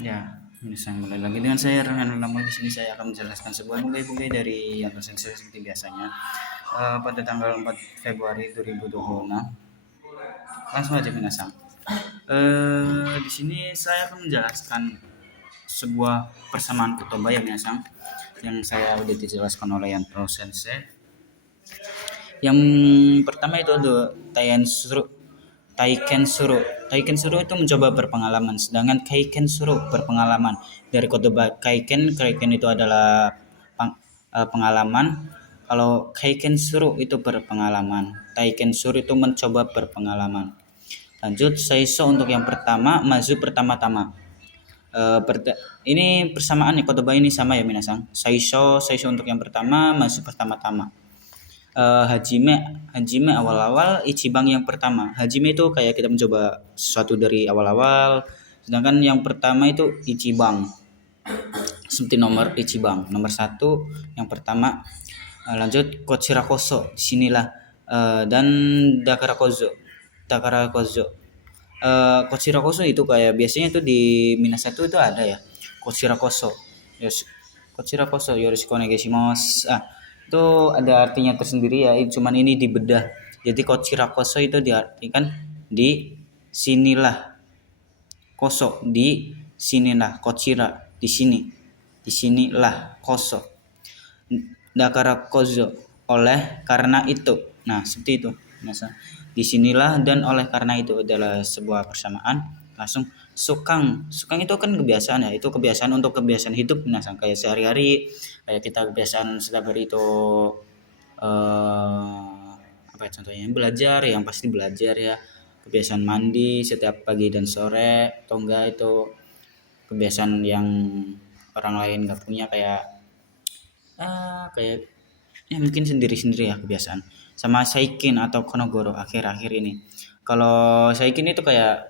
Ya, minasan mulai lagi dengan saya Renan Lama. Di sini saya akan menjelaskan sebuah bugai-bugai dari yang tersedia seperti biasanya. Pada tanggal 4 Februari 2026. Langsung aja minasan. Di sini saya akan menjelaskan sebuah persamaan kotoba ya minasan, yang saya udah dijelaskan oleh Yanto Sensei. Yang pertama itu ada Taiken Suru. Taiken Suru itu mencoba berpengalaman, sedangkan Kaiken Suru berpengalaman. Dari kotoba Kaiken itu adalah pengalaman. Kalau Kaiken Suru itu berpengalaman, Taiken Suru itu mencoba berpengalaman. Lanjut, Saiso untuk yang pertama, Mazu pertama-tama. Ini persamaan nih, kotoba ini sama ya minasang. Saiso untuk yang pertama, Mazu pertama-tama. Hajime awal-awal, Ichiban yang pertama. Hajime itu kayak kita mencoba sesuatu dari awal-awal, sedangkan yang pertama itu Ichiban. Seperti nomor Ichiban, nomor 1 yang pertama. Lanjut Kochira Koso, disinilah dan Dakara Kozo. Kochira Koso itu kayak biasanya itu di Minasato itu ada ya. Kochira Koso. Yes. Kochira Koso yoroshiku onegaishimasu. Itu ada artinya tersendiri ya, cuman ini dibedah. Jadi Kochira Koso itu diartikan di sinilah. Koso di sinilah, Kochira di sini. Di sinilah Koso. Dakara Kozo, oleh karena itu. Nah, seperti itu. Disinilah dan oleh karena itu adalah sebuah persamaan. Langsung sukang itu kan kebiasaan ya, itu kebiasaan untuk kebiasaan hidup. Nah, kayak sehari-hari, kayak kita kebiasaan setiap hari itu apa ya, contohnya belajar, yang pasti belajar ya, kebiasaan mandi setiap pagi dan sore, atau enggak itu kebiasaan yang orang lain nggak punya, kayak kayak ya mungkin sendiri-sendiri ya kebiasaan. Sama Saikin atau Konogoro akhir-akhir ini. Kalau Saikin itu kayak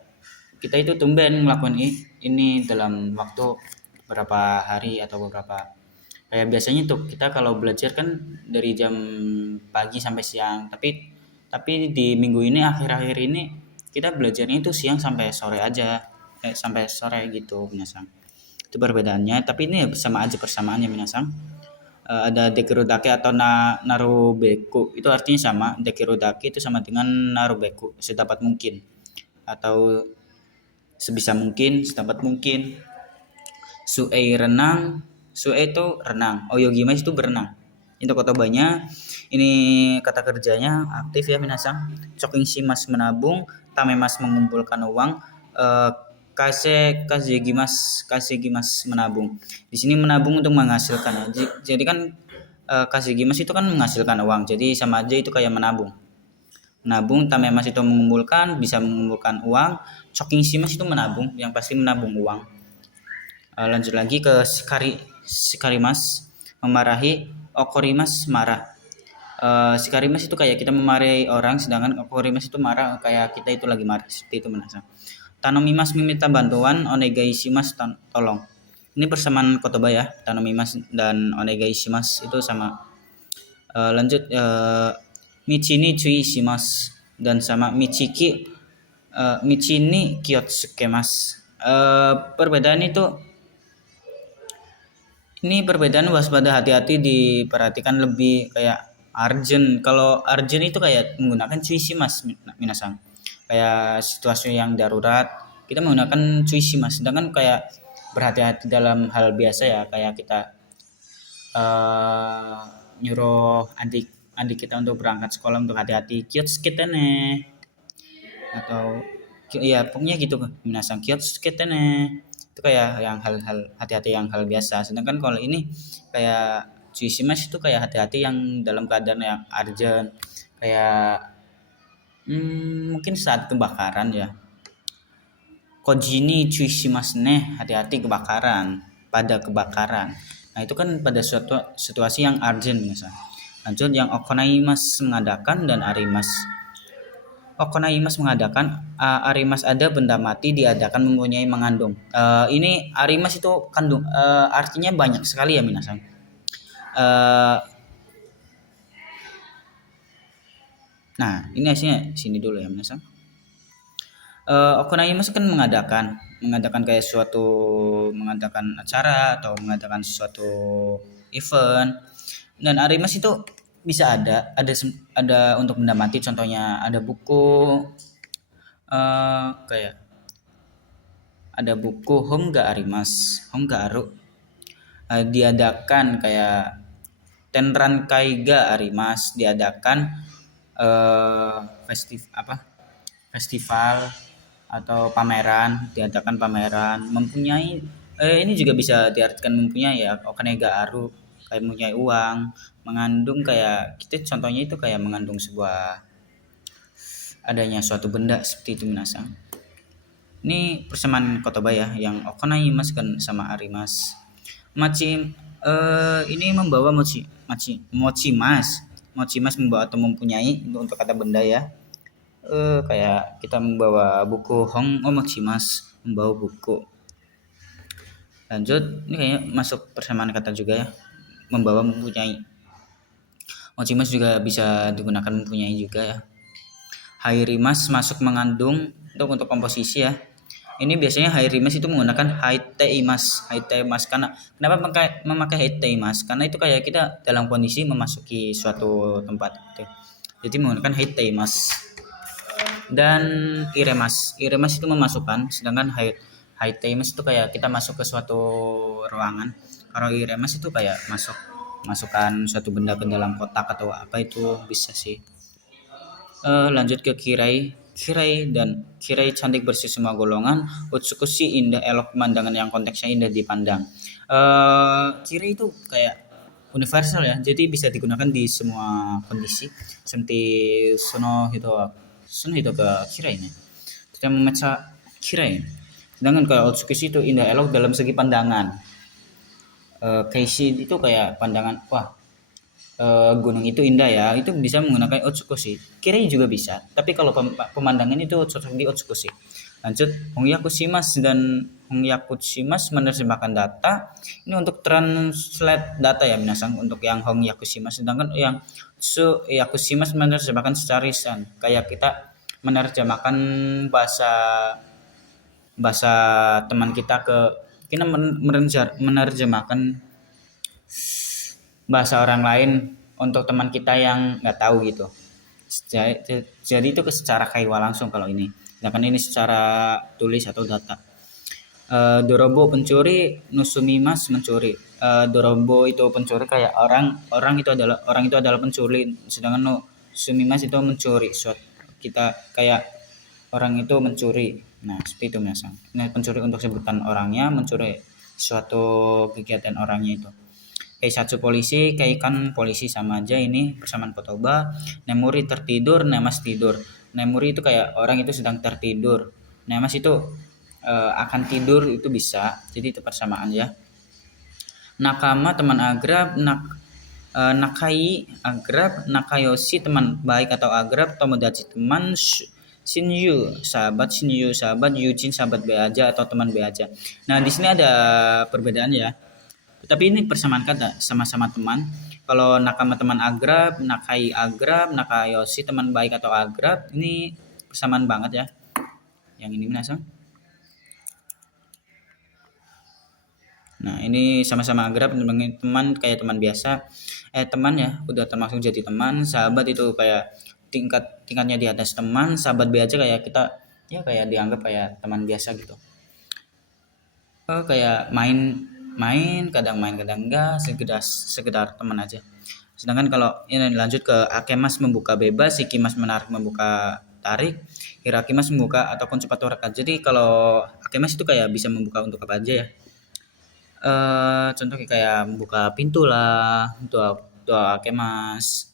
kita itu tumben melakukan ini dalam waktu beberapa hari atau beberapa, kayak biasanya tuh kita kalau belajar kan dari jam pagi sampai siang, tapi di minggu ini akhir-akhir ini kita belajarnya itu siang sampai sore aja, sampai sore gitu minasang. Itu perbedaannya, tapi ini ya sama aja persamaannya minasang. Ada Dekirudake atau Narubeku, itu artinya sama. Dekirudake itu sama dengan Narubeku, sedapat mungkin atau sebisa mungkin, sedapat mungkin. Suei renang, Suei itu renang, Oyogimasu itu berenang. Itu kotobanya. Ini kata kerjanya aktif ya minasang. Choking shimas menabung, tamemas mengumpulkan uang, kasegimas menabung. Di sini menabung untuk menghasilkan. Jadi kan kasegimas itu kan menghasilkan uang. Jadi sama aja itu kayak menabung. Menabung, tamemas itu mengumpulkan, bisa mengumpulkan uang. Choking shimas itu menabung, yang pasti menabung uang. Lanjut lagi ke Shikarimas, memarahi. Okorimas, marah. Shikarimas itu kayak kita memarahi orang, sedangkan Okorimas itu marah, kayak kita itu lagi marah. Seperti itu menasa. Tanomimas meminta bantuan, onegaishimasu tolong. Ini persamaan kotoba ya, tanomimas dan onegaishimasu itu sama. Lanjut michi ni cui shimasu dan sama michi ni kiyotsukemas. Perbedaan itu, ini perbedaan waspada, hati-hati, diperhatikan lebih, kayak Arjen. Kalau Arjen itu kayak menggunakan cuisi mas minasang. Kayak situasi yang darurat, kita menggunakan cuisi mas. Sedangkan kayak berhati-hati dalam hal biasa ya, kayak kita nyuruh adik kita untuk berangkat sekolah untuk hati-hati, kita nih, atau ya pokoknya gitu minasang kita nih. Itu kayak yang hal-hal hati-hati, yang hal biasa. Sedangkan kalau ini kayak cuisi mas itu kayak hati-hati yang dalam keadaan yang urgent, kayak mungkin saat kebakaran ya. Kojini cuisi mas nih, hati-hati kebakaran, pada kebakaran. Nah itu kan pada suatu situasi yang urgent misalnya. Lanjut yang okonaimas, mengadakan, dan arimas. Okonaimas mengadakan, arimas ada, benda mati, diadakan mempunyai mengandung. Ini arimas itu kandung, artinya banyak sekali ya minasang. Nah ini aslinya sini dulu ya minasang. Okonaimas kan mengadakan. mengadakan kayak suatu mengadakan acara atau mengadakan suatu event. Dan Arimas itu bisa ada untuk benda mati, contohnya ada buku kayak ada buku Hongga Arimas, Hongga Aru. Diadakan kayak Tenran Kaiga Arimas, diadakan eh, festival atau pameran, diadakan pameran mempunyai ini juga bisa diartikan mempunyai ya, okanega aru, kayak mempunyai uang, mengandung kayak kita contohnya itu kayak mengandung sebuah adanya suatu benda seperti itu minasang. Ini persamaan kotoba ya yang okanai mas kan sama arimas. Machi ini membawa mochi mas. Mochi mas membawa atau mempunyai untuk kata benda ya. Kayak kita membawa buku Hong Omochimas, membawa buku. Lanjut, ini kayaknya masuk persamaan kata juga ya, membawa mempunyai. Mochimas juga bisa digunakan mempunyai juga ya. Hairimas masuk mengandung untuk komposisi ya. Ini biasanya hairimas itu menggunakan haiteimas karena kenapa memakai haiteimas? Karena itu kayak kita dalam kondisi memasuki suatu tempat gitu. Jadi menggunakan haiteimas. Dan iremas itu memasukkan, sedangkan haiteimas itu kayak kita masuk ke suatu ruangan. Kalau iremas itu kayak masukkan suatu benda ke dalam kotak atau apa, itu bisa sih. Lanjut ke kirai cantik bersih semua golongan, utsukushi indah elok pemandangan yang konteksnya indah dipandang. Kirai itu kayak universal ya, jadi bisa digunakan di semua kondisi seperti sono hito ke kirai ini tidak memecah kirai. Sedangkan kalau utsukushi itu indah elok dalam segi pandangan. Keishi itu kayak pandangan, wah gunung itu indah ya, itu bisa menggunakan otsukoshi. Kirai juga bisa, tapi kalau pemandangan itu cocok di otsukoshi. Lanjut, Hongyakushimas dan Hongyakushimas menerjemahkan data. Ini untuk translate data ya minasang, untuk yang Hongyakushimas. Sedangkan yang Yakushimas menerjemahkan secara lisan, kayak kita menerjemahkan bahasa teman kita kita menerjemahkan bahasa orang lain untuk teman kita yang nggak tahu gitu. Jadi itu secara kaiwa langsung kalau ini. Sedangkan ini secara tulis atau data. Dorobo pencuri, Nusumimas mencuri. Dorobo itu pencuri, kayak orang itu adalah pencuri. Sedangkan Nusumimas itu mencuri. Kita kayak orang itu mencuri. Nah seperti itu minasang. Nah pencuri untuk sebutan orangnya, mencuri suatu kegiatan orangnya itu. Keisatsu polisi, keikan polisi sama aja, ini persamaan kotoba. Nemuri tertidur, nemas tidur. Nemuri itu kayak orang itu sedang tertidur. Nemas itu akan tidur, itu bisa. Jadi itu persamaan ya. Nakama teman akrab, nakai akrab, nakayoshi teman baik atau akrab, tomodachi teman, shinyu sahabat, yujin sahabat beaja atau teman beaja. Nah di sini ada perbedaan ya. Tapi ini persamaan kata, sama-sama teman. Kalau nakama teman akrab, nakai akrab, nakayoshi teman baik atau akrab, ini persamaan banget ya. Yang ini minasang. Nah ini sama-sama akrab, teman kayak teman biasa. Teman ya udah termasuk jadi teman. Sahabat itu kayak tingkatnya di atas teman. Sahabat biasa kayak kita ya kayak dianggap kayak teman biasa gitu. Kayak main kadang enggak, sekedar teman aja. Sedangkan kalau ini lanjut ke akemas membuka bebas, hikimas menarik membuka tarik, hirakimas membuka ataupun cepat warakat. Jadi kalau akemas itu kayak bisa membuka untuk apa aja ya. Contohnya kayak membuka pintu lah, untuk akemas.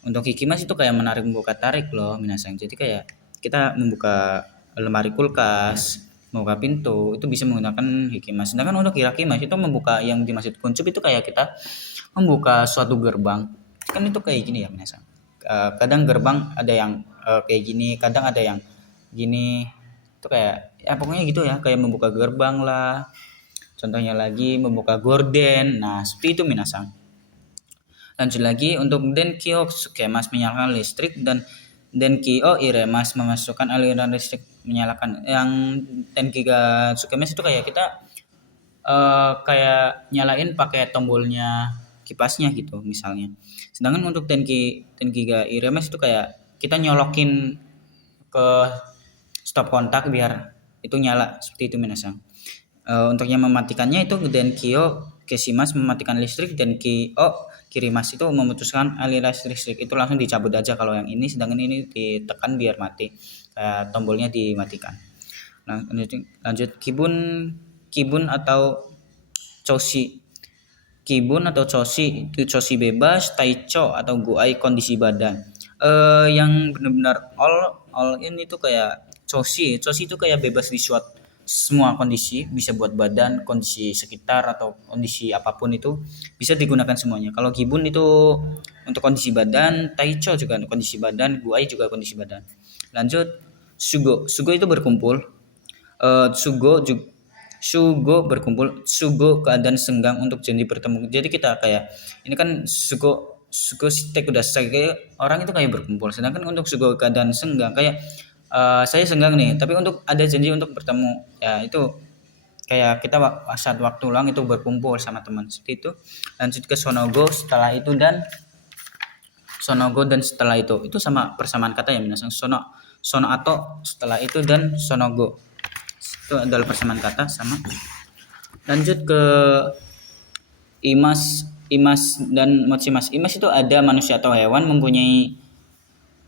Untuk hikimas itu kayak menarik membuka tarik loh minasang. Jadi kayak kita membuka lemari kulkas, membuka pintu, itu bisa menggunakan hikimas. Sedangkan untuk hirakimas itu membuka yang dimaksud kuncup itu kayak kita membuka suatu gerbang. Kan itu kayak gini ya minasang. Kadang gerbang ada yang kayak gini, kadang ada yang gini. Itu kayak ya pokoknya gitu ya, kayak membuka gerbang lah. Contohnya lagi membuka gorden. Nah, seperti itu minasang. Lanjut lagi untuk Denkyo Sukemas menyalakan listrik dan Denkyo Iremas memasukkan aliran listrik menyalakan yang Tenkiga Tsukemesh itu kayak kita kayak nyalain pakai tombolnya kipasnya gitu misalnya. Sedangkan untuk Tenkiga Iremes itu kayak kita nyolokin ke stop kontak biar itu nyala seperti itu minasang. Untuk yang mematikannya itu Denkyo Keshimas mematikan listrik dan Kirimas itu memutuskan aliran listrik itu langsung dicabut aja kalau yang ini, sedangkan ini ditekan biar mati, tombolnya dimatikan. Nah, lanjut Kibun atau Choshi. Kibun atau Choshi itu Choshi bebas, Taicho atau Guai kondisi badan. Yang benar-benar all in itu kayak Choshi itu kayak bebas di semua kondisi, bisa buat badan, kondisi sekitar atau kondisi apapun itu bisa digunakan semuanya. Kalau Kibun itu untuk kondisi badan, Taicho juga kondisi badan, Guai juga kondisi badan. Lanjut Sugo itu berkumpul. Sugo berkumpul, Sugo keadaan senggang untuk janji bertemu. Jadi kita kayak ini kan Sugo stek udah selesai, kayak orang itu kayak berkumpul. Sedangkan untuk Sugo keadaan senggang kayak saya senggang nih, tapi untuk ada janji untuk bertemu. Ya itu kayak kita saat waktu luang itu berkumpul sama teman seperti itu. Lanjut ke Sonogo setelah itu dan setelah itu sama persamaan kata ya minasang. Sono atau setelah itu dan Sonogo itu adalah persamaan kata sama. Lanjut ke Imas dan Mochimas. Imas itu ada manusia atau hewan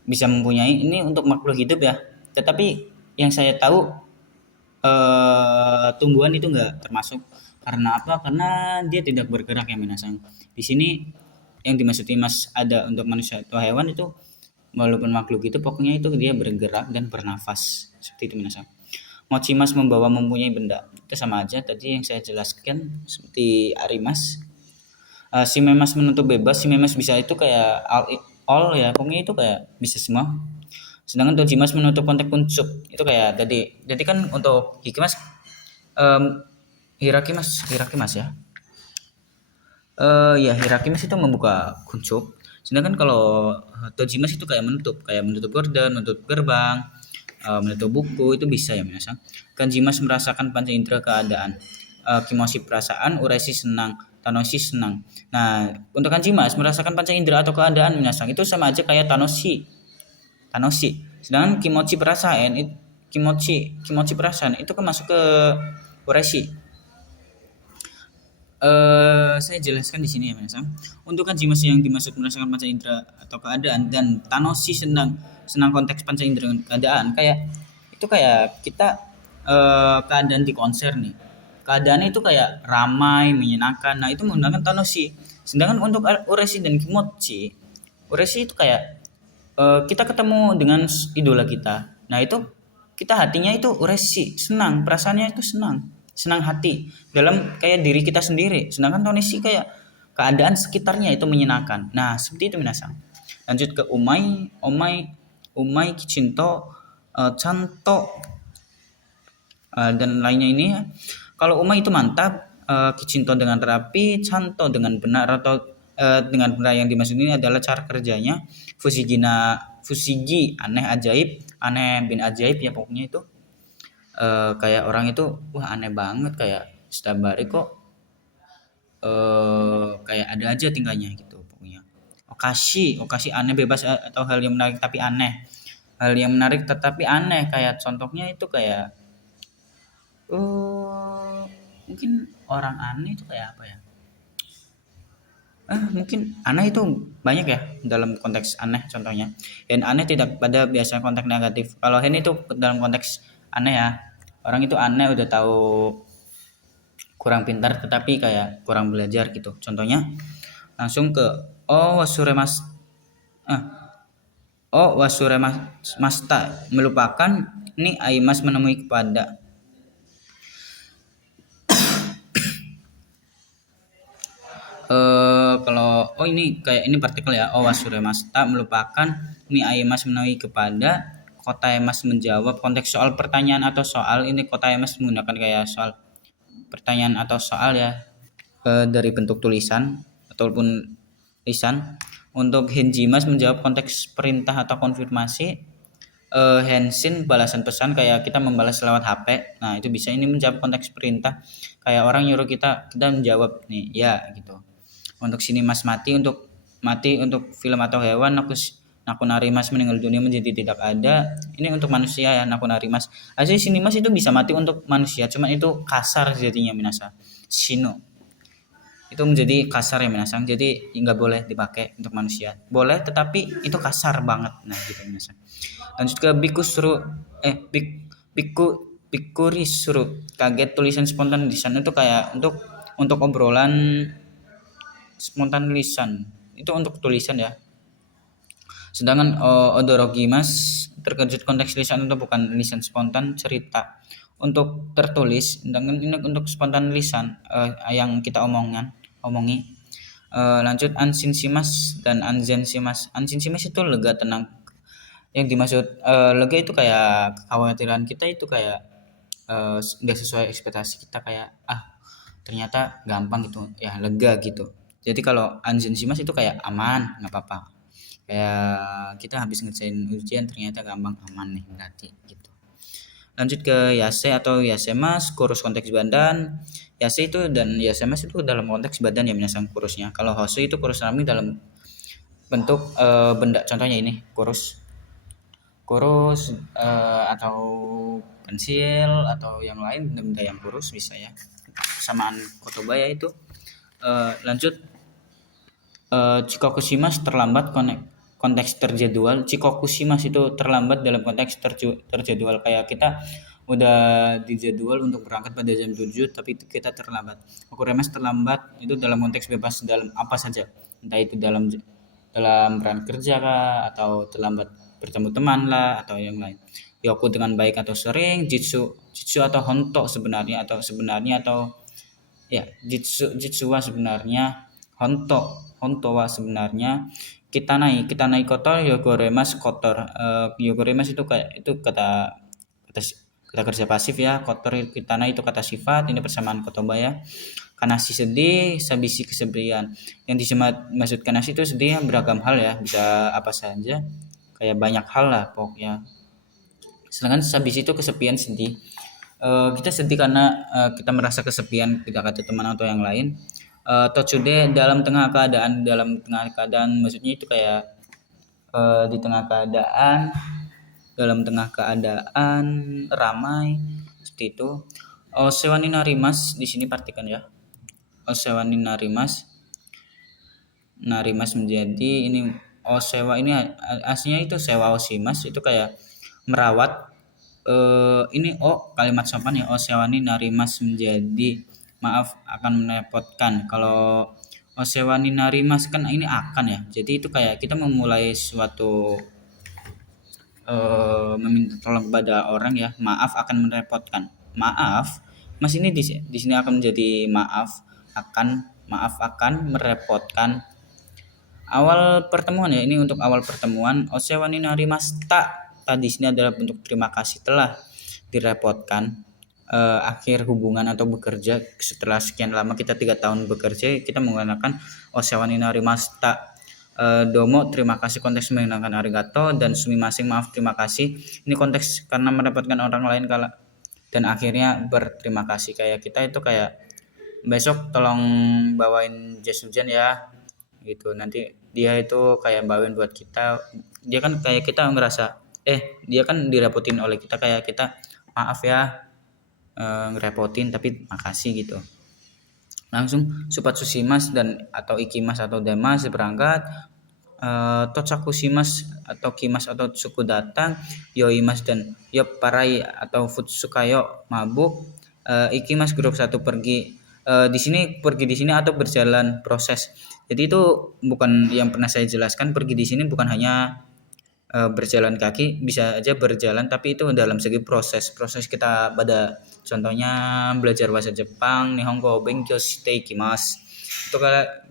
bisa mempunyai ini untuk makhluk hidup ya. Tetapi yang saya tahu tumbuhan itu enggak termasuk. Karena apa? Karena dia tidak bergerak ya minasang. Di sini yang dimaksud Imas ada untuk manusia atau hewan itu walaupun makhluk itu pokoknya itu dia bergerak dan bernafas seperti itu minasang. Mochimas mempunyai benda itu sama aja tadi yang saya jelaskan seperti Arimas. Shimemas menutup bebas, Shimemas bisa itu kayak all ya, pokoknya itu kayak bisa semua. Sedangkan Tojimas menutup konteks kuncup itu kayak jadi kan untuk Hikimas Hirakimas ya. Ya Hirakimas itu membuka kuncup. Sedangkan kalau Tojimas itu kayak menutup gorden, menutup gerbang, menutup buku itu bisa ya minasang. Kanjimas merasakan panca indera keadaan. Kimoshi perasaan, Ureshi senang, Tanoshi senang. Nah, untuk Kanjimas merasakan panca indera atau keadaan minasang itu sama aja kayak Tanoshi. Sedangkan kimochi perasaan itu kan masuk ke Ureshi. Saya jelaskan di sini ya minasang. Untuk Kanjimas yang dimaksud merasakan panca indera atau keadaan dan Tanoshi senang konteks panca indera keadaan kayak itu kayak kita keadaan di konser nih. Keadaannya itu kayak ramai, menyenangkan. Nah, itu menggunakan Tanoshi. Sedangkan untuk Ureshi dan Kimochi, Ureshi itu kayak kita ketemu dengan idola kita. Nah, itu kita hatinya itu Ureshi, senang, perasaannya itu senang hati dalam kayak diri kita sendiri. Sedangkan Tanoshi kayak keadaan sekitarnya itu menyenangkan. Nah, seperti itu minasang. Lanjut ke Umai, Kicinto, Canto dan lainnya ini. Kalau Umai itu mantap, Kicinto dengan rapi, Canto dengan benar atau dengan benar yang dimaksud ini adalah cara kerjanya. Fusigi aneh bin ajaib ya pokoknya itu. Kayak orang itu wah aneh banget kayak Stabari kok kayak ada aja tingkahnya gitu pokoknya. Okashi aneh bebas atau hal yang menarik tapi aneh. Hal yang menarik tetapi aneh kayak contohnya itu kayak mungkin orang aneh itu kayak apa ya? Mungkin aneh itu banyak ya dalam konteks aneh contohnya. Dan aneh tidak pada biasa konteks negatif. Kalau hen itu dalam konteks aneh ya. Orang itu aneh udah tahu kurang pintar tetapi kayak kurang belajar gitu. Contohnya langsung ke Wasuremasta melupakan ini Aimas menemui kepada kalau ini kayak ini partikel ya. Wasuremasta melupakan ini Aimas menemui kepada Kotaemas menjawab konteks soal pertanyaan atau soal ini Kotaemas menggunakan kayak soal pertanyaan atau soal ya dari bentuk tulisan ataupun lisan. Untuk Henjimas menjawab konteks perintah atau konfirmasi. henshin balasan pesan kayak kita membalas lewat HP. Nah, itu bisa ini menjawab konteks perintah. Kayak orang nyuruh kita menjawab nih, ya gitu. Untuk sini Mas mati untuk film atau hewan, aku nari Mas meninggal dunia menjadi tidak ada. Ini untuk manusia ya, aku nari Mas. Asli sini Mas itu bisa mati untuk manusia, cuman itu kasar jadinya minasa. Shino itu menjadi kasar ya minasang, jadi nggak boleh dipakai untuk manusia, boleh tetapi itu kasar banget. Nah gitu minasang. Lanjut ke bikurisuru, kaget tulisan spontan lisan, itu kayak untuk obrolan spontan lisan, itu untuk tulisan ya. Sedangkan odorogimas, terkejut konteks lisan itu bukan lisan spontan cerita. Untuk tertulis, sedangkan ini untuk spontan lisan yang kita omongi. Lanjut ansinsimas dan anzensimas. Ansinsimas itu lega, tenang. Yang dimaksud lega itu kayak kekhawatiran kita itu kayak nggak sesuai ekspektasi kita, kayak ternyata gampang gitu ya, lega gitu. Jadi kalau anzensimas itu kayak aman, nggak apa-apa. Kayak kita habis ngerjain ujian ternyata gampang, aman nih berarti gitu. Lanjut ke yase atau yasemas, kurus konteks badan. Yase itu dan yasemas itu dalam konteks badan ya minasang kurusnya. Kalau hosu itu kurus rami dalam bentuk benda, contohnya ini kurus atau pensil atau yang lain, benda-benda yang kurus bisa ya. Samaan kotobaya itu. Lanjut chikokushimas terlambat, konteks terjadwal. Chikokushimas itu terlambat dalam konteks terjadwal, kayak kita udah dijadwal untuk berangkat pada jam 7 tapi kita terlambat. Okuremas terlambat itu dalam konteks bebas dalam apa saja, entah itu dalam peran kerja kah, atau terlambat bertemu teman lah, atau yang lain. Yoku dengan baik atau sering, jitsu atau honto sebenarnya atau ya jitsuwa sebenarnya, honto wa sebenarnya. Kita naik kotor, yogoremas kotor. Yogoremas itu kata kerja pasif ya, kotor. Kita naik itu kata sifat, ini persamaan kotoba ya. Kanasi sedih, sabisi kesedihan. Yang dimaksud kanasi itu sedih beragam hal ya, bisa apa saja, kayak banyak hal lah pokoknya. Sedangkan sabisi itu kesepian, sedih. Kita sedih karena kita merasa kesepian, tidak ada teman atau yang lain. Tochude dalam tengah keadaan maksudnya itu kayak di tengah keadaan, dalam tengah keadaan ramai seperti itu. Osewani narimas di sini perhatikan ya. Osewani narimas menjadi ini osewa, ini aslinya itu sewa osimas, itu kayak merawat. Ini kalimat sopan ya, osewani narimas menjadi maaf akan merepotkan. Kalau osewani narimas kan ini akan ya, jadi itu kayak kita memulai suatu meminta tolong kepada orang ya, maaf akan merepotkan. Maaf mas ini di sini akan menjadi maaf akan merepotkan. Awal pertemuan ya, ini untuk awal pertemuan. Osewani narimashita di sini adalah bentuk terima kasih telah direpotkan. Akhir hubungan atau bekerja setelah sekian lama, kita 3 tahun bekerja, kita menggunakan osewani narimashita. Domo terima kasih, konteks menggunakan arigato, dan sumimasen maaf terima kasih, ini konteks karena merepotkan orang lain dan akhirnya berterima kasih. Kayak kita itu kayak besok tolong bawain jas hujan ya gitu, nanti dia itu kayak bawain buat kita. Dia kan kayak kita ngerasa dia kan direpotin oleh kita, kayak kita maaf ya ngerepotin tapi makasih gitu. Langsung supatsushimas dan atau ikimas atau damas berangkat. Totsakushimas atau kimas atau suku datang. Yoimas dan yoparai atau futsukayo mabuk. Ikimas grup 1 pergi. Di sini pergi di sini atau berjalan proses. Jadi itu bukan yang pernah saya jelaskan, pergi di sini bukan hanya berjalan kaki, bisa aja berjalan, tapi itu dalam segi proses kita pada contohnya belajar bahasa Jepang, nihongo benkyou shite ikimasu, itu kayak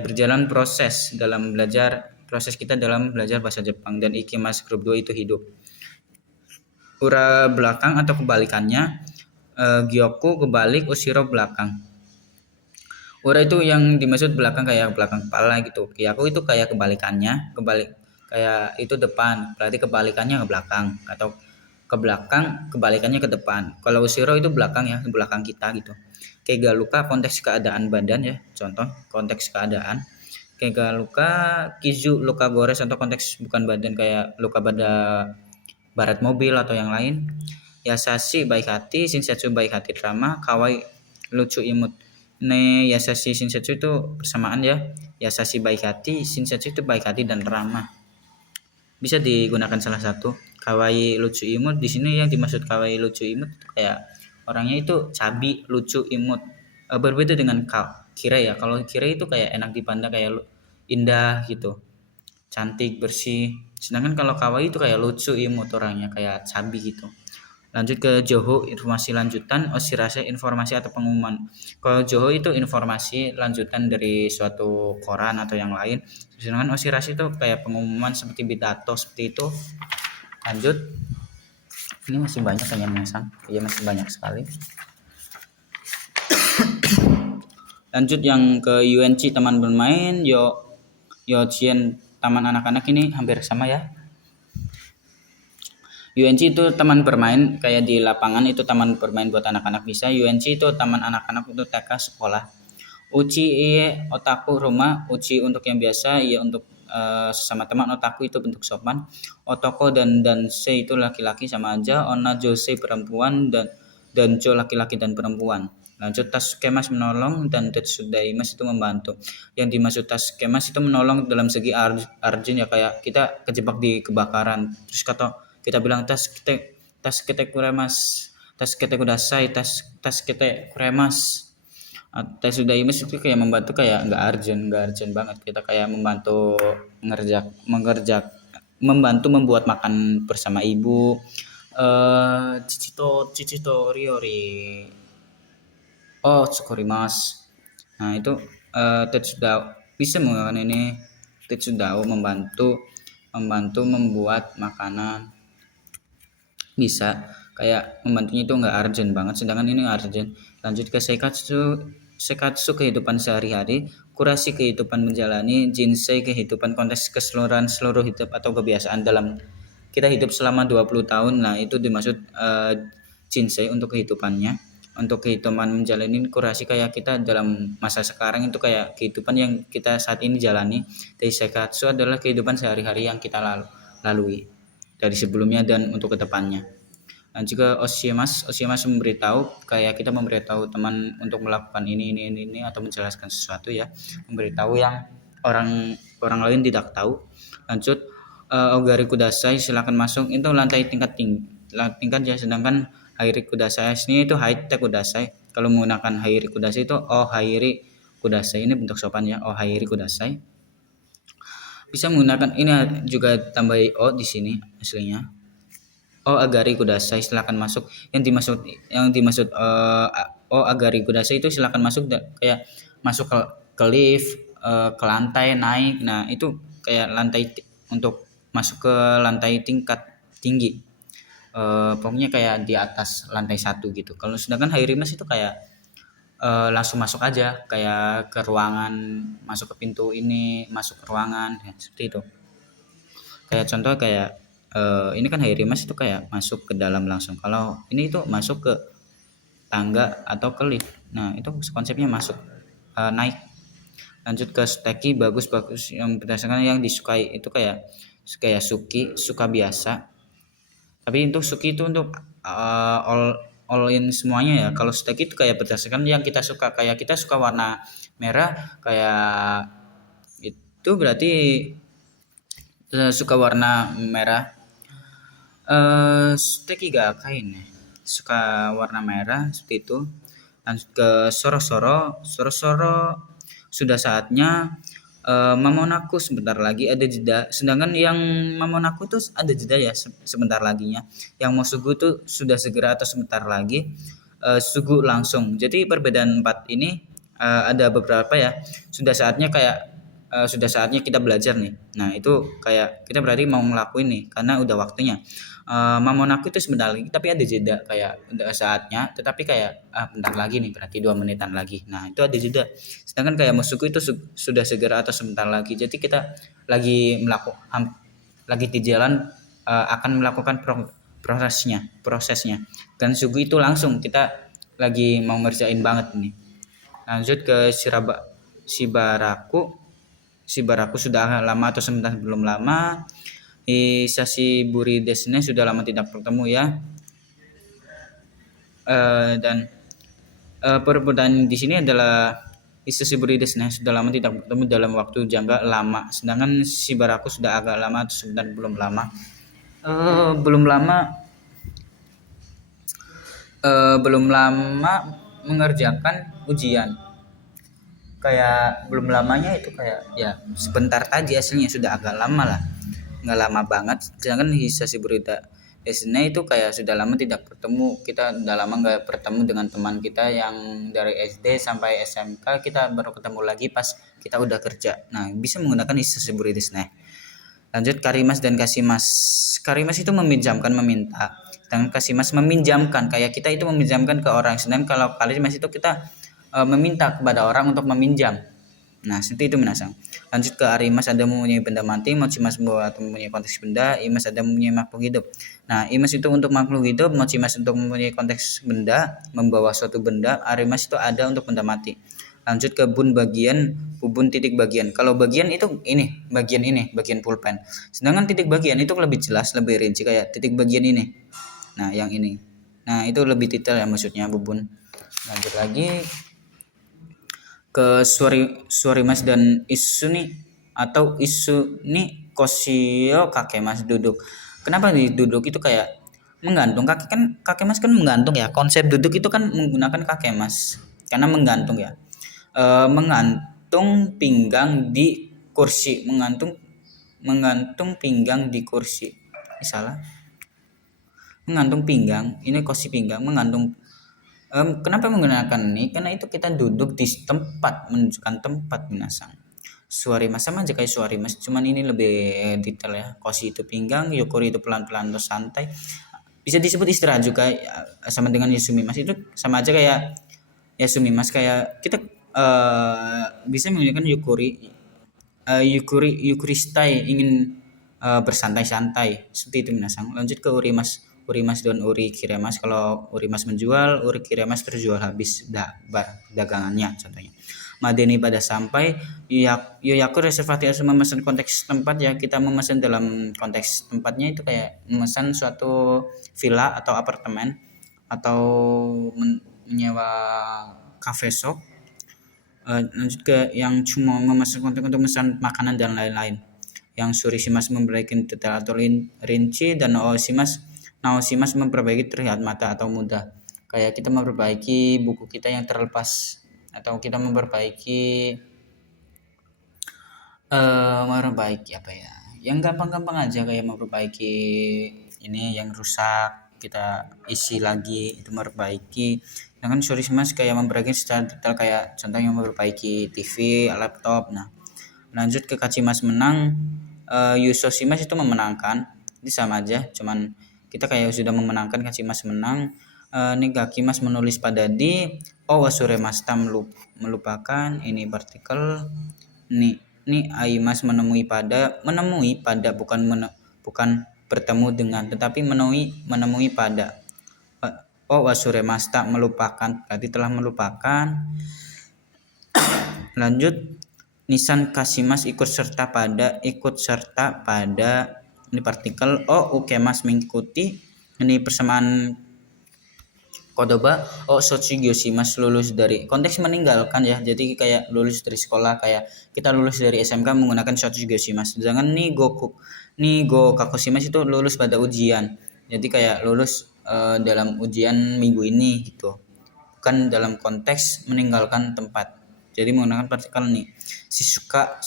berjalan proses dalam belajar, proses kita dalam belajar bahasa Jepang. Dan ikimasu grup 2 itu hidup. Ura belakang atau kebalikannya, gyoku kebalik, ushiro belakang. Ura itu yang dimaksud belakang, kayak belakang kepala gitu. Gyoku itu kayak kebalikannya, kayak itu depan berarti kebalikannya ke belakang, atau ke belakang kebalikannya ke depan. Kalau usiro itu belakang ya, belakang kita gitu. Keiga luka konteks keadaan badan ya, contoh konteks keadaan. Keiga luka kizu luka gores atau konteks bukan badan kayak luka pada baret mobil atau yang lain. Yasashi baik hati, Shinsetsu baik hati drama, Kawaii lucu imut. Yasashi Shinsetsu itu persamaan ya. Yasashi baik hati, Shinsetsu itu baik hati dan ramah. Bisa digunakan salah satu. Kawaii lucu imut di sini yang dimaksud kawaii lucu imut kayak orangnya itu cabi, lucu, imut. Berbeda dengan kira ya. Kalau kira itu kayak enak dipandang, kayak indah gitu, cantik, bersih. Sedangkan kalau kawaii itu kayak lucu, imut orangnya, kayak cabi gitu. Lanjut ke Joho, informasi lanjutan, Oshirase informasi atau pengumuman. Kalau Joho itu informasi lanjutan dari suatu koran atau yang lain. Sedangkan Oshirase itu kayak pengumuman seperti pidato seperti itu. Lanjut. Ini masih banyak yang memasang. Iya masih banyak sekali. Lanjut yang ke UNC taman bermain, Yochien taman anak-anak, ini hampir sama ya. UNC itu taman bermain kayak di lapangan, itu taman bermain buat anak-anak bisa. UNC itu taman anak-anak untuk TK sekolah. Uchi iye otaku rumah, uchi untuk yang biasa, iya untuk sesama teman, otaku itu bentuk sopan. Otoko dan se itu laki-laki sama aja, ona jose perempuan, dan jo laki-laki dan perempuan. Lanjut taskemas menolong dan tetsudaimas itu membantu. Yang dimaksud taskemas itu menolong dalam segi arjun ya, kayak kita kejebak di kebakaran. Terus kita bilang tas kete kuremas, tas kete kudasai, tas kete kuremas. Tes sudah imes itu kayak membantu, kayak nggak urgent banget, kita kayak membantu membantu membuat makan bersama ibu. Cicito riori tsukurimasu. Nah itu Tetsudao bisa menggunakan ini. Tetsudao membantu membuat makanan, bisa kayak membantunya itu nggak urgent banget, sedangkan ini urgent. Lanjut ke sekatsu kehidupan sehari-hari, kurasi kehidupan menjalani, jinsei kehidupan konteks keseluruhan seluruh hidup atau kebiasaan dalam kita hidup selama 20 tahun. Nah itu dimaksud jinsei untuk kehidupannya, untuk kehidupan menjalani. Kurasi kayak kita dalam masa sekarang itu kayak kehidupan yang kita saat ini jalani. Sekatsu adalah kehidupan sehari-hari yang kita lalui dari sebelumnya dan untuk kedepannya. Dan juga Oshimas memberitahu, kayak kita memberitahu teman untuk melakukan ini atau menjelaskan sesuatu ya, memberitahu yang orang lain tidak tahu. Lanjut Ogari kudasai, silakan masuk, itu lantai tingkat ya, sedangkan hairi kudasai ini itu high-tech kudasai. Kalau menggunakan hairi kudasai itu hairi kudasai, ini bentuk sopan ya, hairi kudasai. Bisa menggunakan ini juga tambahi o di sini aslinya. Agari kudasai, silakan masuk. Yang dimaksud agari kudasai itu silakan masuk, kayak masuk ke lift, ke lantai naik. Nah itu kayak lantai untuk masuk ke lantai tingkat tinggi. Pokoknya kayak di atas lantai 1 gitu. Kalau sedangkan hairimas itu kayak langsung masuk aja, kayak ke ruangan, masuk ke pintu ini, masuk ke ruangan ya, seperti itu. Kayak contoh kayak ini kan hairimas itu kayak masuk ke dalam langsung. Kalau ini itu masuk ke tangga atau ke lift. Nah itu konsepnya masuk, naik. Lanjut ke steki, bagus yang berdasarkan yang disukai itu kayak suka biasa. Tapi untuk suki itu untuk all in semuanya ya. Kalau steki itu kayak berdasarkan yang kita suka, kayak kita suka warna merah, kayak itu berarti suka warna merah. Steki ga kain suka warna merah seperti itu. Lanjut ke soro-soro sudah saatnya. Mamonaku sebentar lagi, ada jeda. Sedangkan yang mamonaku tuh ada jeda ya, sebentar laginya. Yang mosugu tuh sudah segera atau sebentar lagi. Sugu langsung. Jadi perbedaan 4 ini ada beberapa ya. Sudah saatnya kayak sudah saatnya kita belajar nih. Nah itu kayak kita berarti mau ngelakuin nih karena udah waktunya. Mamonaku itu sebentar lagi, tapi ada jeda kayak udah saatnya, tetapi kayak bentar lagi nih, berarti 2 menitan lagi. Nah itu ada jeda. Sedangkan kayak musuhku itu sudah segera atau sebentar lagi. Jadi kita lagi lagi di jalan akan melakukan prosesnya. Dan sugu itu langsung kita lagi mau ngerjain banget nih. Lanjut ke Shibaraku. Shibaraku sudah lama atau sebentar belum lama. Hisashiburi desu ne, sudah lama tidak bertemu ya. Dan perbedaan di sini adalah Hisashiburi desu ne, sudah lama tidak bertemu dalam waktu jangka lama. Sedangkan Shibaraku sudah agak lama atau sebentar belum lama. Belum lama mengerjakan ujian. Kayak belum lamanya itu kayak ya sebentar tadi, aslinya sudah agak lama lah, nggak lama banget. Sedangkan Hisashiburi desu ne itu kayak sudah lama tidak bertemu, kita udah lama nggak bertemu dengan teman kita yang dari SD sampai SMK, kita baru ketemu lagi pas kita udah kerja. Nah, bisa menggunakan Hisashiburi desu ne. Lanjut Karimas dan Kasimas. Karimas itu meminjamkan, meminta, dan Kasimas meminjamkan, kayak kita itu meminjamkan ke orang. Sedangkan kalau Karimas itu kita meminta kepada orang untuk meminjam. Nah, seperti itu minasang. Lanjut ke Arimas, ada mempunyai benda mati, Mochimas mempunyai konteks benda, Imas ada mempunyai makhluk hidup. Nah, Imas itu untuk makhluk hidup, Mochimas untuk mempunyai konteks benda, membawa suatu benda, Arimas itu ada untuk benda mati. Lanjut ke bubun titik bagian. Kalau bagian itu bagian pulpen. Sedangkan titik bagian itu lebih jelas, lebih rinci, kayak titik bagian ini. Nah, yang ini. Nah, itu lebih detail ya maksudnya bubun. Lanjut lagi ke Suarimas dan Isuni atau Isuni Koshio Kakemas, duduk. Kenapa duduk itu kayak menggantung, kakemas kan menggantung ya. Konsep duduk itu kan menggunakan kakemas karena menggantung ya. Menggantung pinggang di kursi, menggantung pinggang di kursi. Ini salah. Menggantung pinggang, ini kosi pinggang, menggantung. Kenapa menggunakan ini? Karena itu kita duduk di tempat, menunjukkan tempat minasang. Suarimas sama aja kayak suarimas, cuman ini lebih detail ya. Koshi itu pinggang, yukuri itu pelan-pelan atau santai. Bisa disebut istirahat juga, sama dengan yasumimas itu sama aja kayak yasumimas, kayak kita bisa menggunakan yukuri stay, ingin bersantai-santai, seperti itu minasang. Lanjut ke Urimas dan Uri Kiremas. Kalau Urimas menjual, Uri Kiremas terjual habis dagangannya contohnya. Madeni pada sampai, Yoyaku reservasi harus memesan konteks tempat ya. Kita memesan dalam konteks tempatnya itu kayak memesan suatu villa atau apartemen atau menyewa cafe shop. Lanjut ke yang cuma memesan konteks untuk memesan makanan dan lain-lain. Yang Surisimas memberikan detail atau rinci, dan Naosimas memperbaiki terlihat mata atau mudah. Kayak kita memperbaiki buku kita yang terlepas, atau kita memperbaiki apa ya? Yang gampang-gampang aja, kayak memperbaiki ini yang rusak, kita isi lagi, itu memperbaiki. Dengan Surisimas kayak memperbaiki secara detail, kayak contohnya memperbaiki TV, laptop. Nah, lanjut ke Kacimas menang, Yusosimas itu memenangkan. Ini sama aja, cuman kita kayak sudah memenangkan, Kacimas menang. Negakimas menulis pada di, Wasuremasta melupakan, ini partikel. Ini Aimas menemui pada bukan bertemu dengan, tetapi menemui pada. Wasuremasta melupakan, berarti telah melupakan. Lanjut Nisan Kasimas ikut serta pada, ini partikel. Ukemas mengikuti, ini persamaan kodoba. Sochigyoshimas lulus dari, konteks meninggalkan ya, jadi kayak lulus dari sekolah, kayak kita lulus dari SMK menggunakan Sochigyoshimas. Sedangkan Nigo Kakoshimas itu lulus pada ujian, jadi kayak lulus dalam ujian minggu ini gitu, bukan dalam konteks meninggalkan tempat. Jadi menggunakan partikel nih. Shizuka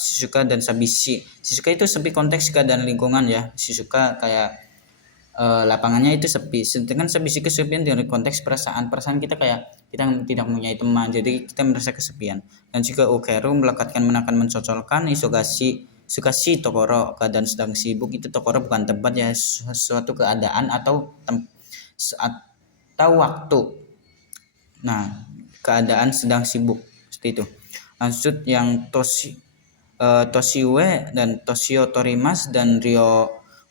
dan Sabishi. Shizuka itu sepi, konteks keadaan lingkungan ya. Shizuka kayak lapangannya itu sepi. Sedangkan Sabishi kesepian dari konteks perasaan kita, kayak kita tidak mempunyai teman, jadi kita merasa kesepian. Dan juga Ukeru melekatkan, menekan, mencocolkan. Sukashi Tokoro, keadaan sedang sibuk. Itu Tokoro bukan tempat ya, suatu keadaan atau waktu. Nah, keadaan sedang sibuk seperti itu. Lanjut yang Toshiue dan Toshio Torimas dan Ryo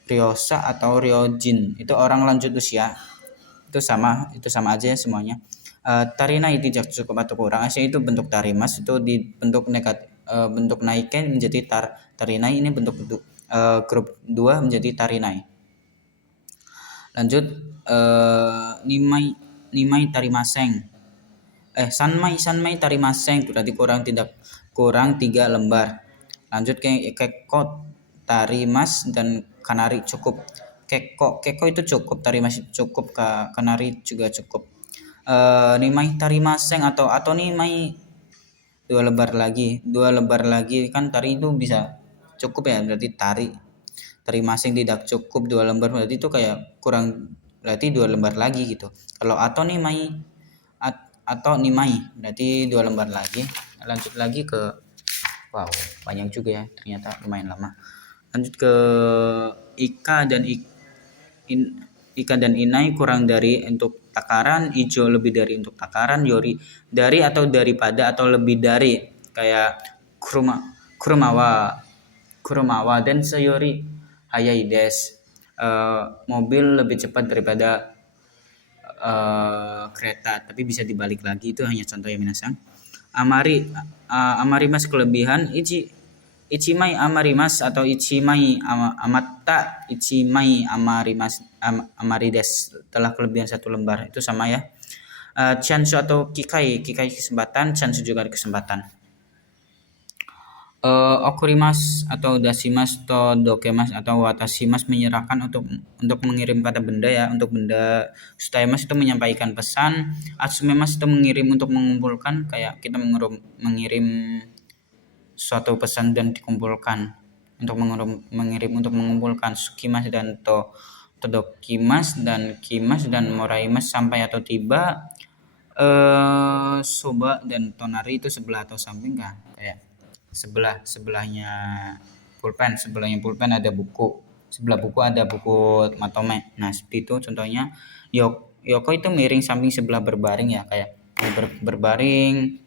Ryosa atau Ryojin itu orang lanjut usia, itu sama aja ya semuanya. Tarinai tidak cukup atau kurang, asli itu bentuk tarimas itu di bentuk negatif, bentuk naiknya menjadi tarinai, ini bentuk grup 2 menjadi tarinai. Lanjut, nimai nimai tarimaseng, sanmai tarimaseng berarti kurang 3 lembar. Lanjut ke kekko, tarimas dan kanari cukup. Kekko itu cukup, tarimas cukup, kanari juga cukup. Nimai tarimaseng atau nimai 2 lembar lagi kan tari itu bisa cukup ya, berarti tarimaseng tidak cukup 2 lembar, berarti itu kayak kurang, berarti 2 lembar lagi gitu. Kalau atau nimai berarti 2 lembar lagi. Lanjut lagi ke, wow banyak juga ya ternyata, lumayan lama. Lanjut ke ika dan inai kurang dari untuk takaran, ijo lebih dari untuk takaran, yori dari atau daripada atau lebih dari, kayak kurumawa dan sayori hayai des, mobil lebih cepat daripada kereta, tapi bisa dibalik lagi, itu hanya contoh ya minasang. Amarimas kelebihan, Ichimai amarimas atau Ichimai amatta, Ichimai amarides telah kelebihan 1 lembar, itu sama ya. Chansu atau kikai kesempatan, chansu juga kesempatan. Okurimas atau dasimas atau dokemas atau watashimas menyerahkan untuk mengirim pada benda ya, untuk benda. Sutaimas itu menyampaikan pesan, atsumemas itu mengirim untuk mengumpulkan, kayak kita mengirim suatu pesan dan dikumpulkan, untuk mengirim untuk mengumpulkan. Sukimas dan todokimas dan kimas dan moraimas sampai atau tiba. Soba dan tonari itu sebelah atau samping kan, kayak sebelahnya pulpen ada buku, sebelah buku ada buku matome. Nah seperti itu contohnya. Yoko itu miring samping sebelah berbaring ya, kayak berbaring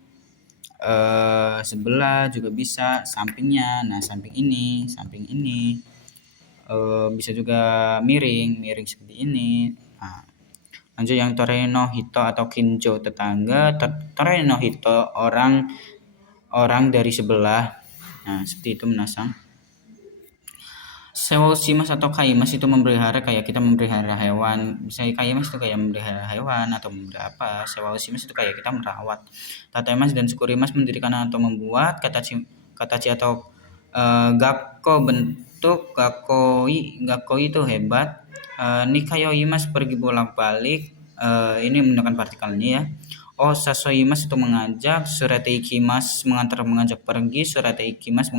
sebelah juga bisa, sampingnya, nah samping ini bisa juga miring seperti ini. Nah, lanjut yang tore no hito atau kinjo, tetangga. Tore no hito orang dari sebelah. Nah seperti itu menasang. Sewosimas atau kaimas itu memelihara, kayak kita memelihara hewan. Misalnya kaimas itu kayak memelihara hewan atau memelihara apa. Sewosimas itu kayak kita merawat. Tatemas dan sukurimas mendirikan atau membuat. Katachi atau gakko bentuk. Gakoi itu hebat. Nikayoimas pergi bolak-balik, ini menggunakan partikelnya ya. Sasoimas itu mengajak. Surateikimas mengajak pergi. Surateikimas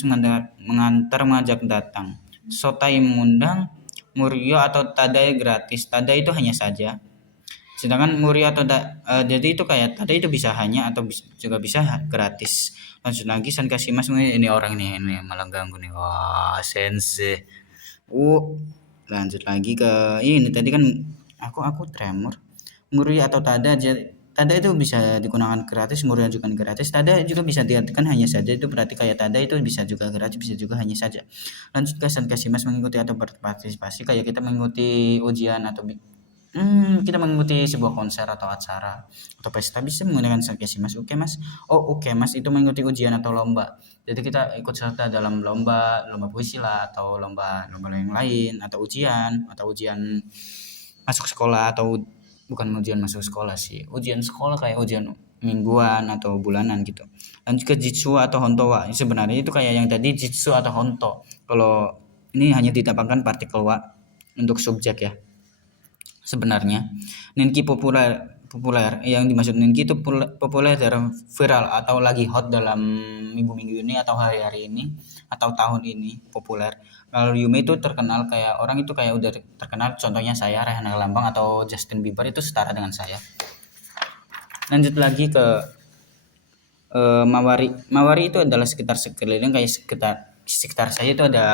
mengajak datang. Sotai mengundang. Muryo atau tadai gratis. Tadai itu hanya saja. Sedangkan muryo atau jadi itu kayak tadai itu bisa hanya atau juga bisa gratis. Lanjut lagi sankashimas, ini orang ini malah ganggu nih. Wah, sensei. Lanjut lagi ke ini, tadi kan aku tremor. Muryo atau tada itu bisa digunakan gratis, muryo juga gratis. Tada juga bisa diartikan hanya saja, itu berarti kayak tada itu bisa juga gratis, bisa juga hanya saja. Lanjut ke sankashimas, mengikuti atau berpartisipasi, kayak kita mengikuti ujian atau kita mengikuti sebuah konser atau acara atau pesta, bisa menggunakan sankashimas. Ukemas itu mengikuti ujian atau lomba, jadi kita ikut serta dalam lomba puisi lah, atau lomba yang lain, atau ujian masuk sekolah, atau bukan ujian masuk sekolah sih, ujian sekolah kayak ujian mingguan atau bulanan gitu. Dan juga jitsu atau honto wa, sebenarnya itu kayak yang tadi jitsu atau honto, kalau ini hanya ditambahkan partikel wa untuk subjek ya. Sebenarnya Nenki populer, yang dimaksud Nenki itu populer dan viral atau lagi hot dalam minggu-minggu ini atau hari-hari ini atau tahun ini populer. Kalau Yume itu terkenal, kayak orang itu kayak udah terkenal, contohnya saya, Rehana Lambang atau Justin Bieber itu setara dengan saya. Lanjut lagi ke Mawari itu adalah sekitar sekeliling, kayak sekitar saya itu ada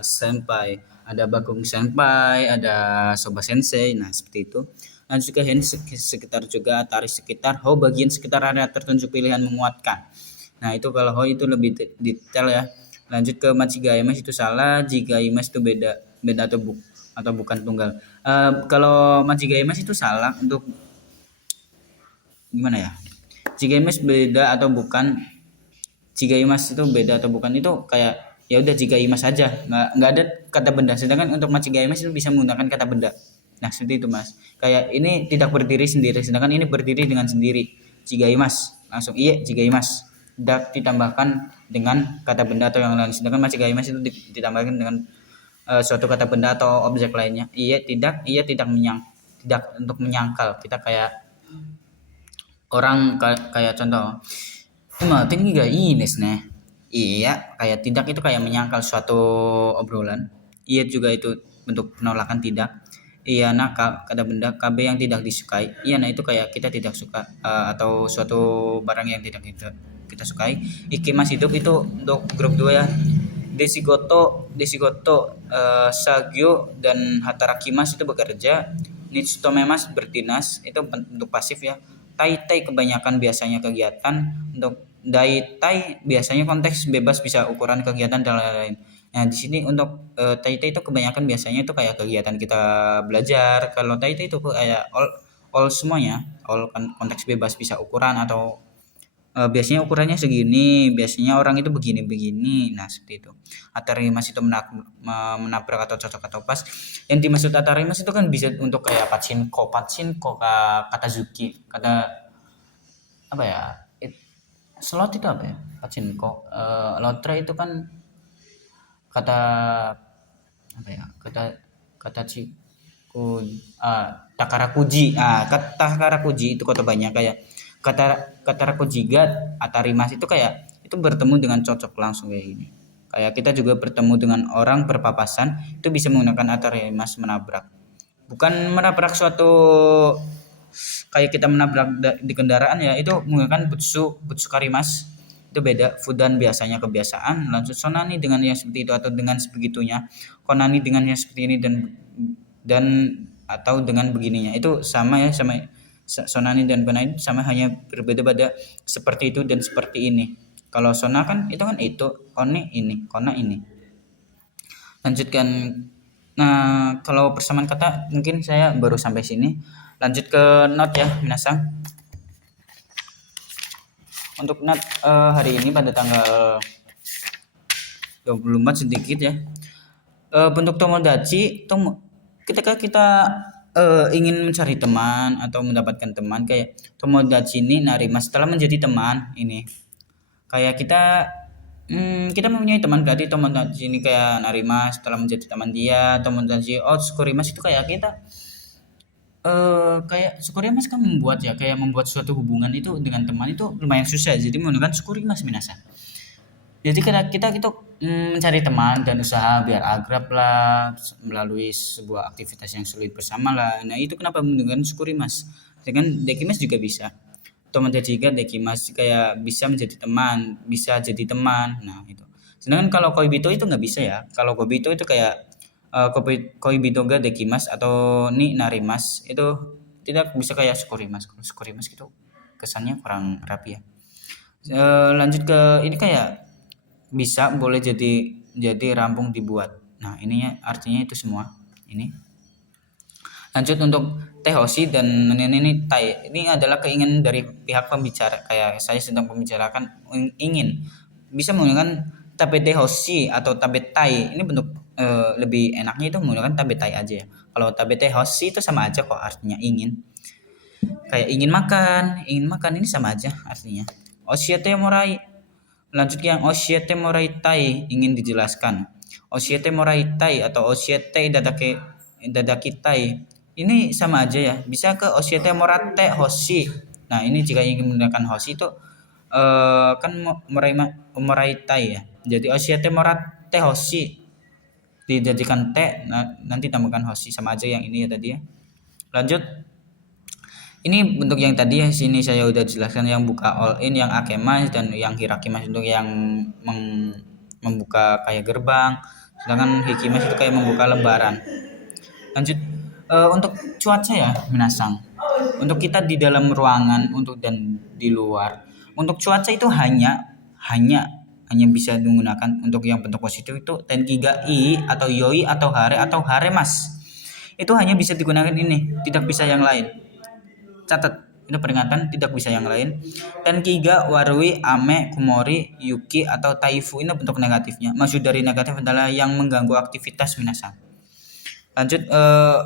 senpai, ada Bagong senpai, ada Soba sensei, nah seperti itu. Lanjut ke Hen sekitar juga, Tari sekitar, Ho bagian sekitar area tertentu pilihan menguatkan. Nah itu kalau Ho itu lebih detail ya. Lanjut ke Machigaimas itu salah, Jigaimas itu beda beda atau bukan tunggal. Kalau Machigaimas itu salah untuk gimana ya? Jigaimas beda atau bukan, Jigaimas itu beda atau bukan itu kayak ya udah Jigaimas saja, nggak ada kata benda. Sedangkan untuk Machigaimas itu bisa menggunakan kata benda. Nah seperti itu mas. Kayak ini tidak berdiri sendiri, sedangkan ini berdiri dengan sendiri. Jigaimas langsung iya Jigaimas. Tidak ditambahkan dengan kata benda atau yang lain. Sedangkan Machigaimas itu ditambahkan dengan suatu kata benda atau objek lainnya. Iya tidak tidak untuk menyangkal. Kita kayak orang kayak contoh Martin gak Ines nih. Iya, kayak tidak itu kayak menyangkal suatu obrolan. Iya juga itu bentuk penolakan tidak. Iya, nah kata benda KB yang tidak disukai. Iya, nah itu kayak kita tidak suka atau suatu barang yang tidak kita sukai. Ikimas hidup itu untuk grup 2 ya. Desigoto, Sagyo dan Hatarakimas itu bekerja. Nitsutomemas berdinas itu bentuk pasif ya. Tai kebanyakan biasanya kegiatan. Untuk daitai biasanya konteks bebas bisa ukuran kegiatan dan lain-lain. Nah di sini untuk tai itu kebanyakan biasanya itu kayak kegiatan kita belajar. Kalau tai itu kayak all semuanya, all konteks bebas bisa ukuran atau biasanya ukurannya segini, biasanya orang itu begini-begini. Nah seperti itu. Atarimas itu menabrak atau cocok atau pas. Yang dimaksud atarimas itu kan bisa untuk kayak pachinko, kata Zuki, kata apa ya? Slot itu apa ya? Pachinko. Lotre itu kan kata apa ya? Kata ciku, takarakuji. Kata takarakuji itu kata banyak kayak kata rakujigat, atarimas itu kayak itu bertemu dengan cocok langsung kayak gini. Kayak kita juga bertemu dengan orang berpapasan itu bisa menggunakan atarimas menabrak. Bukan menabrak suatu kayak kita menabrak di kendaraan ya, itu menggunakan butsu karimas. Itu beda. Fudan biasanya kebiasaan, lanjut sonani dengan yang seperti itu atau dengan sebegitunya. Konani dengan yang seperti ini dan atau dengan begininya. Itu sama ya, sama sonani dan konani sama, hanya berbeda pada seperti itu dan seperti ini. Kalau sona kan itu kone ini, kona ini. Lanjutkan. Nah, kalau persamaan kata mungkin saya baru sampai sini. Lanjut ke note ya, minasang. Untuk note hari ini pada tanggal 24 sedikit ya. Bentuk tomodachi, ketika kita ingin mencari teman atau mendapatkan teman, kayak tomodachi ini narima setelah menjadi teman ini. Kayak kita mempunyai teman, berarti tomodachi ini kayak narima setelah menjadi teman dia. Tomodachi tsukurimasu itu kayak kita kayak tsukurimasu kan membuat suatu hubungan itu dengan teman itu lumayan susah, jadi menggunakan tsukurimasu minasan. Jadi kita itu mencari teman dan usaha biar akrab lah melalui sebuah aktivitas yang sulit bersama lah. Nah itu kenapa menggunakan tsukurimasu. Dengan dekimasu juga bisa. Tomodachi ga dekimasu kayak bisa menjadi teman, bisa jadi teman. Nah itu. Sedangkan kalau koibito itu nggak bisa ya. Kalau koibito itu kayak koibito ga dekimasu atau ni narimasu itu tidak bisa kayak tsukurimasu. Kalau tsukurimasu itu kesannya kurang rapi ya. Lanjut ke ini kayak bisa boleh jadi rampung dibuat. Nah ininya artinya itu semua ini. Lanjut untuk tehoshi dan ini tai, ini adalah keinginan dari pihak pembicara, kayak saya sedang membicarakan ingin, bisa menggunakan tabete hoshi atau tabetai. Ini bentuk lebih enaknya itu menggunakan tabetai aja ya. Kalau tabete hoshi itu sama aja kok artinya ingin, kayak ingin makan ini sama aja artinya. Oshiete morai. Lanjut yang oshiete moraitai, ingin dijelaskan. Oshiete moraitai atau oshiete dadakitai. Ini sama aja ya. Bisa ke oshiete morate hoshi. Nah, ini jika ingin menggunakan hoshi itu kan moraitai ya. Jadi oshiete morate hoshi dijadikan te, nanti tambahkan hoshi, sama aja yang ini ya tadi ya. Lanjut. Ini bentuk yang tadi ya, sini saya udah jelaskan yang buka all in, yang akemas dan yang hirakimas untuk yang membuka kayak gerbang, sedangkan hikimas itu kayak membuka lembaran. Lanjut untuk cuaca ya minasang. Untuk kita di dalam ruangan dan di luar. Untuk cuaca itu hanya hanya bisa digunakan untuk yang bentuk positif itu tenkiga i atau yoi atau hare mas. Itu hanya bisa digunakan ini, tidak bisa yang lain. Catat, itu peringatan, tidak bisa yang lain. Tenkiga, warui, ame, kumori, yuki atau taifu ini bentuk negatifnya. Maksud dari negatif adalah yang mengganggu aktivitas minasan. Lanjut,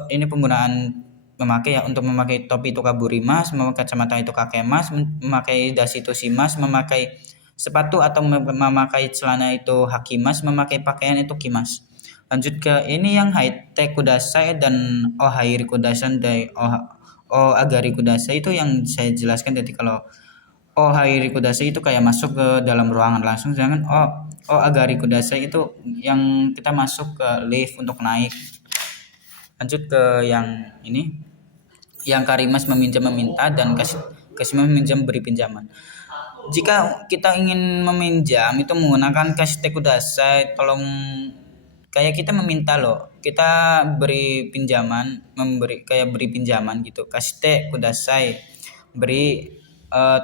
ini penggunaan memakai ya, untuk memakai topi itu kaburimas, memakai kacamata itu kakemas, memakai dasi itu shimas, memakai sepatu atau memakai celana itu hakimas, memakai pakaian itu kimas. Lanjut ke ini yang haite kudasai dan ohairi kudasai dari agari kudasai itu yang saya jelaskan tadi. Kalau ohairi kudasai itu kayak masuk ke dalam ruangan langsung, sedangkan agari kudasai itu yang kita masuk ke lift untuk naik. Lanjut ke yang ini, yang karimas meminjam meminta dan kasimas meminjam beri pinjaman. Jika kita ingin meminjam itu menggunakan kasite kudasai, tolong, kayak kita meminta loh, kita beri pinjaman, beri pinjaman gitu, kasite kudasai, beri,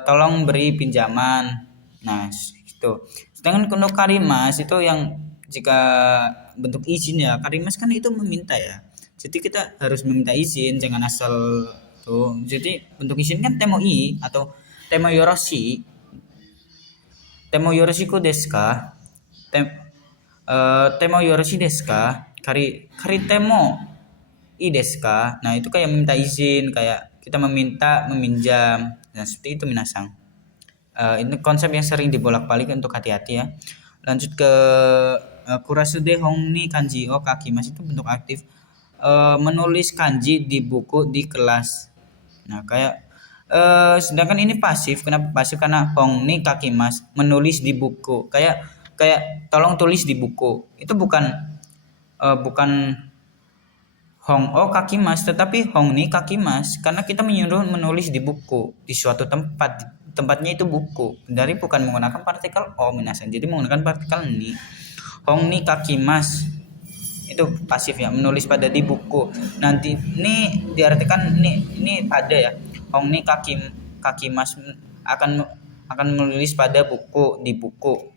tolong beri pinjaman. Nah itu. Sedangkan untuk karimas itu yang jika bentuk izin ya, karimas kan itu meminta ya, jadi kita harus meminta izin, jangan asal tuh. Jadi bentuk izin kan temoi atau temoyoroshi, temoyoroshiku desu ka, temoyoroshi desu ka, kari temo i desu ka. Nah itu kayak minta izin, kayak kita meminta meminjam. Nah seperti itu minasang. Ini konsep yang sering dibolak-balik, untuk hati-hati ya. Lanjut ke kurasude hongni kanji o kakimas, itu bentuk aktif, menulis kanji di buku di kelas. Nah kayak sedangkan ini pasif. Kenapa pasif? Karena hongni kakimas, menulis di buku, kayak tolong tulis di buku. Itu bukan hong o kakimas, tetapi hongni kakimas, karena kita menyuruh menulis di buku di suatu tempatnya itu buku, dari bukan menggunakan partikel o minasan, jadi menggunakan partikel ni. Hongni kakimas itu pasif ya, menulis pada di buku. Nanti ini diartikan ini pada ya, hongni kakimas akan menulis pada buku, di buku.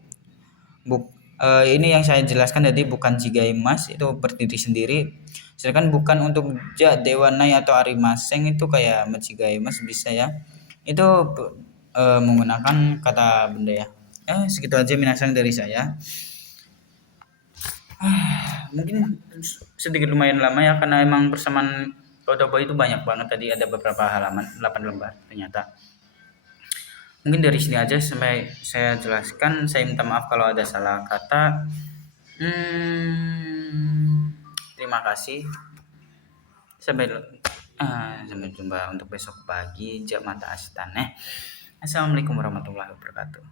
Ini yang saya jelaskan tadi bukan jigaimas, itu berdiri sendiri. Sedangkan bukan untuk ja, dewa nai atau arimaseng itu kayak machigaimas bisa ya. Itu menggunakan kata benda ya. Segitu aja minasang dari saya. Mungkin sedikit lumayan lama ya, karena emang persamaan Kodobo itu banyak banget, tadi ada beberapa halaman, 8 lembar ternyata. Mungkin dari sini aja sampai saya jelaskan. Saya minta maaf kalau ada salah kata. Terima kasih. Sampai jumpa untuk besok pagi. Jak mata asitan. Assalamualaikum warahmatullahi wabarakatuh.